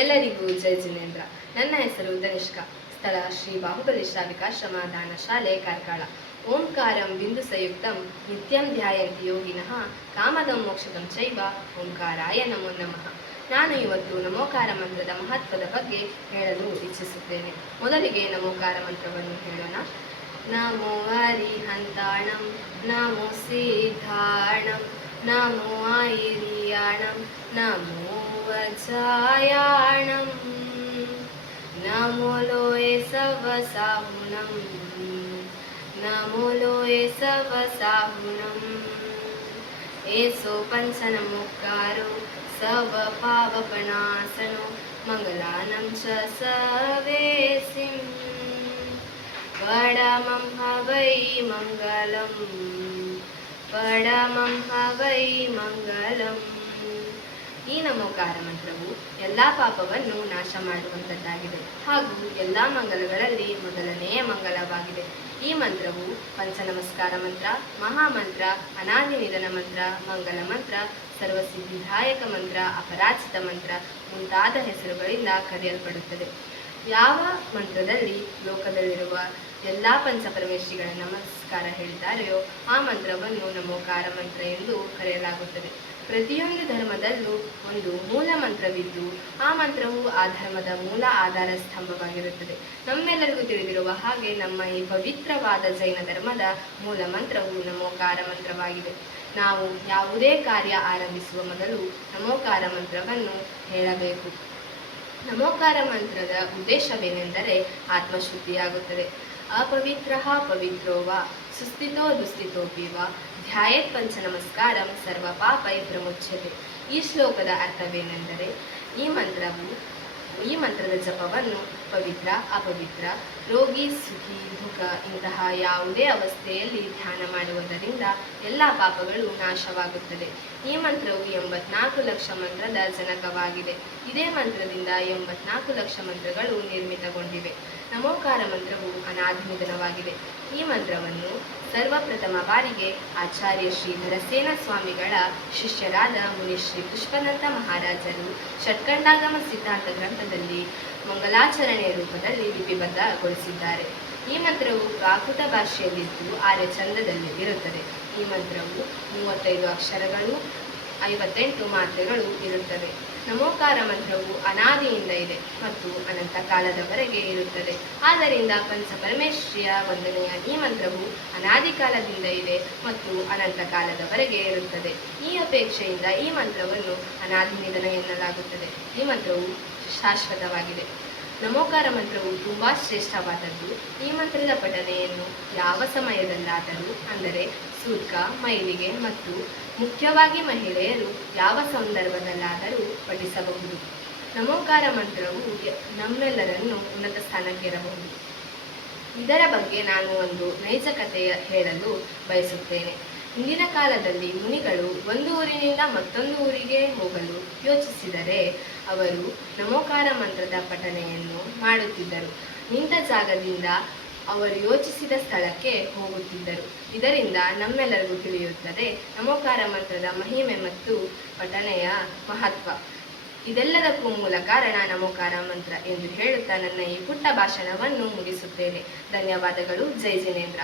ಎಲ್ಲರಿಗೂ ಜೈ ಜಿನೇಂದ್ರ. ನನ್ನ ಹೆಸರು ತನಿಷ್ಕ. ಸ್ಥಳ ಶ್ರೀ ಬಾಹುಬಲಿ ಶ್ರಾವಿಕಾಶ್ರಮ ದಾನ ಶಾಲೆ ಕಾರ್ಕಳ. ಓಂಕಾರಂ ಬಿಂದು ಸಂಯುಕ್ತಂ ನಿತ್ಯಂ ಧ್ಯಾಯಂತಿ ಯೋಗಿನಃ ಕಾಮದಂ ಮೋಕ್ಷದಂ ಚೈವ ಓಂಕಾರಾಯ ನಮೋ ನಮಃ. ನಾನು ಇವತ್ತು ನಮೋಕಾರ ಮಂತ್ರದ ಮಹತ್ವದ ಬಗ್ಗೆ ಹೇಳಲು ಇಚ್ಛಿಸುತ್ತೇನೆ. ಮೊದಲಿಗೆ ನಮೋಕಾರ ಮಂತ್ರವನ್ನು ಹೇಳೋಣ. ನಮೋ ಹರಿಹಂತಾಣಂ, ನಮೋ ಸಿದ್ಧಾಣಂ, ನಮೋ ಐರಿಯಾಣಂ, ನಮೋ ವಜ್ರಾಯಾಣಂ, ನಮೋ ಲೋಯೆ ಸವಸಾಹುಣಂ, ನಮೋ ಲೋಯೆ ಸವಸಾಹುಣಂ. ಏಸೋ ಪಂಚನಮೋಕಾರೋ ಸವ ಪಾವಪನಾಸನೋ ಮಂಗಲಾನಂ ಚ ಸವೇಸಿಂ ಪಡಮಂ ಹವೈ ಮಂಗಲಂ, ಪಡಮಂ ಹವೈ ಮಂಗಲಂ. ಈ ನಮೋಕಾರ ಮಂತ್ರವು ಎಲ್ಲ ಪಾಪವನ್ನು ನಾಶ ಮಾಡುವಂಥದ್ದಾಗಿದೆ ಹಾಗೂ ಎಲ್ಲ ಮಂಗಲಗಳಲ್ಲಿ ಮೊದಲನೆಯ ಮಂಗಲವಾಗಿದೆ. ಈ ಮಂತ್ರವು ಪಂಚನಮಸ್ಕಾರ ಮಂತ್ರ, ಮಹಾಮಂತ್ರ, ಅನಾದಿ ನಿಧನ ಮಂತ್ರ, ಮಂಗಲ ಮಂತ್ರ, ಸರ್ವಸಿದ್ಧಿದಾಯಕ ಮಂತ್ರ, ಅಪರಾಜಿತ ಮಂತ್ರ ಮುಂತಾದ ಹೆಸರುಗಳಿಂದ ಕರೆಯಲ್ಪಡುತ್ತದೆ. ಯಾವ ಮಂತ್ರದಲ್ಲಿ ಲೋಕದಲ್ಲಿರುವ ಎಲ್ಲ ಪಂಚಪರಮೇಶ್ವರಿಗಳ ನಮಸ್ಕಾರ ಹೇಳಿದ್ದಾರೆಯೋ ಆ ಮಂತ್ರವನ್ನು ನಮೋಕಾರ ಮಂತ್ರ ಎಂದು ಕರೆಯಲಾಗುತ್ತದೆ. ಪ್ರತಿಯೊಂದು ಧರ್ಮದಲ್ಲೂ ಒಂದು ಮೂಲ ಮಂತ್ರವಿದ್ದು ಆ ಮಂತ್ರವು ಆ ಧರ್ಮದ ಮೂಲ ಆಧಾರ ಸ್ತಂಭವಾಗಿರುತ್ತದೆ. ನಮ್ಮೆಲ್ಲರಿಗೂ ತಿಳಿದಿರುವ ಹಾಗೆ ನಮ್ಮ ಈ ಪವಿತ್ರವಾದ ಜೈನ ಧರ್ಮದ ಮೂಲ ಮಂತ್ರವು ನಮೋಕಾರ ಮಂತ್ರವಾಗಿದೆ. ನಾವು ಯಾವುದೇ ಕಾರ್ಯ ಆರಂಭಿಸುವ ಮೊದಲು ನಮೋಕಾರ ಮಂತ್ರವನ್ನು ಹೇಳಬೇಕು. ನಮೋಕಾರ ಮಂತ್ರದ ಉದ್ದೇಶವೇನೆಂದರೆ ಆತ್ಮಶುದ್ಧಿಯಾಗುತ್ತದೆ. ಅಪವಿತ್ರ ಪವಿತ್ರೋ ವಾ ಸುಸ್ಥಿತೋ ದುಸ್ಥಿತೋಪಿ ವಾ ಧ್ಯಾಯೇತ್ ಪಂಚ ನಮಸ್ಕಾರಂ ಸರ್ವ ಪಾಪೈ ಪ್ರಮುಚ್ಯತೆ. ಈ ಶ್ಲೋಕದ ಅರ್ಥವೇನೆಂದರೆ ಈ ಮಂತ್ರದ ಜಪವನ್ನು ಪವಿತ್ರ, ಅಪವಿತ್ರ, ರೋಗಿ, ಸುಖಿ, ದುಃಖ ಇಂತಹ ಯಾವುದೇ ಅವಸ್ಥೆಯಲ್ಲಿ ಧ್ಯಾನ ಮಾಡುವುದರಿಂದ ಎಲ್ಲ ಪಾಪಗಳು ನಾಶವಾಗುತ್ತದೆ. ಈ ಮಂತ್ರವು 84 ಲಕ್ಷ ಮಂತ್ರದ ಜನಕವಾಗಿದೆ. ಇದೇ ಮಂತ್ರದಿಂದ 84 ಲಕ್ಷ ಮಂತ್ರಗಳು ನಿರ್ಮಿತಗೊಂಡಿವೆ. ನಮೋಕಾರ ಮಂತ್ರವು ಅನಾದಿ ನಿಧನವಾಗಿದೆ. ಈ ಮಂತ್ರವನ್ನು ಸರ್ವಪ್ರಥಮ ಬಾರಿಗೆ ಆಚಾರ್ಯ ಶ್ರೀ ಧರಸೇನ ಸ್ವಾಮಿಗಳ ಶಿಷ್ಯರಾದ ಮುನಿ ಶ್ರೀ ಪುಷ್ಪದಂತ ಮಹಾರಾಜರು ಷಟ್ಕಂಡಾಗಮ ಸಿದ್ಧಾಂತ ಗ್ರಂಥದಲ್ಲಿ ಮಂಗಲಾಚರಣೆಯ ರೂಪದಲ್ಲಿ ಲಿಪಿಬದ್ಧಗೊಳಿಸಿದ್ದಾರೆ. ಈ ಮಂತ್ರವು ಪ್ರಾಕೃತ ಭಾಷೆಯಲ್ಲಿದ್ದು ಆರ್ಯ ಛಂದದಲ್ಲಿ ಇರುತ್ತದೆ. ಈ ಮಂತ್ರವು 35 ಅಕ್ಷರಗಳು, 58 ಮಾತ್ರೆಗಳು ಇರುತ್ತವೆ. ನಮೋಕಾರ ಮಂತ್ರವು ಅನಾದಿಯಿಂದ ಇದೆ ಮತ್ತು ಅನಂತ ಕಾಲದವರೆಗೆ ಇರುತ್ತದೆ. ಆದ್ದರಿಂದ ಪಂಚಪರಮೇಶ್ವರಿಯ ವಂದನೆಯ ಈ ಮಂತ್ರವು ಅನಾದಿ ಕಾಲದಿಂದ ಇದೆ ಮತ್ತು ಅನಂತ ಕಾಲದವರೆಗೆ ಇರುತ್ತದೆ. ಈ ಅಪೇಕ್ಷೆಯಿಂದ ಈ ಮಂತ್ರವನ್ನು ಅನಾದಿ ನಿಧನ ಎನ್ನಲಾಗುತ್ತದೆ. ಈ ಮಂತ್ರವು ಶಾಶ್ವತವಾಗಿದೆ. ನಮೋಕಾರ ಮಂತ್ರವು ತುಂಬ ಶ್ರೇಷ್ಠವಾದದ್ದು. ಈ ಮಂತ್ರದ ಪಠನೆಯನ್ನು ಯಾವ ಸಮಯದಲ್ಲಾದರೂ, ಅಂದರೆ ಸೂರ್ಕ, ಮೈಲಿಗೆ ಮತ್ತು ಮುಖ್ಯವಾಗಿ ಮಹಿಳೆಯರು ಯಾವ ಸಂದರ್ಭದಲ್ಲಾದರೂ ಪಠಿಸಬಹುದು. ನಮೋಕಾರ ಮಂತ್ರವು ನಮ್ಮೆಲ್ಲರನ್ನು ಉನ್ನತ ಸ್ಥಾನಕ್ಕೇರಬಹುದು. ಇದರ ಬಗ್ಗೆ ನಾನು ಒಂದು ನೈಜ ಕಥೆ ಹೇಳಲು ಬಯಸುತ್ತೇನೆ. ಹಿಂದಿನ ಕಾಲದಲ್ಲಿ ಮುನಿಗಳು ಒಂದು ಊರಿನಿಂದ ಮತ್ತೊಂದು ಊರಿಗೆ ಹೋಗಲು ಯೋಚಿಸಿದರೆ ಅವರು ನಮೋಕಾರ ಮಂತ್ರದ ಪಠನೆಯನ್ನು ಮಾಡುತ್ತಿದ್ದರು. ನಿಂತ ಜಾಗದಿಂದ ಅವರು ಯೋಚಿಸಿದ ಸ್ಥಳಕ್ಕೆ ಹೋಗುತ್ತಿದ್ದರು. ಇದರಿಂದ ನಮ್ಮೆಲ್ಲರಿಗೂ ತಿಳಿಯುತ್ತದೆ ನಮೋಕಾರ ಮಂತ್ರದ ಮಹಿಮೆ ಮತ್ತು ಪಠನೆಯ ಮಹತ್ವ. ಇದೆಲ್ಲದಕ್ಕೂ ಮೂಲ ಕಾರಣ ನಮೋಕಾರ ಮಂತ್ರ ಎಂದು ಹೇಳುತ್ತಾ ನನ್ನ ಈ ಪುಟ್ಟ ಭಾಷಣವನ್ನು ಮುಗಿಸುತ್ತೇನೆ. ಧನ್ಯವಾದಗಳು. ಜೈ ಜಿನೇಂದ್ರ.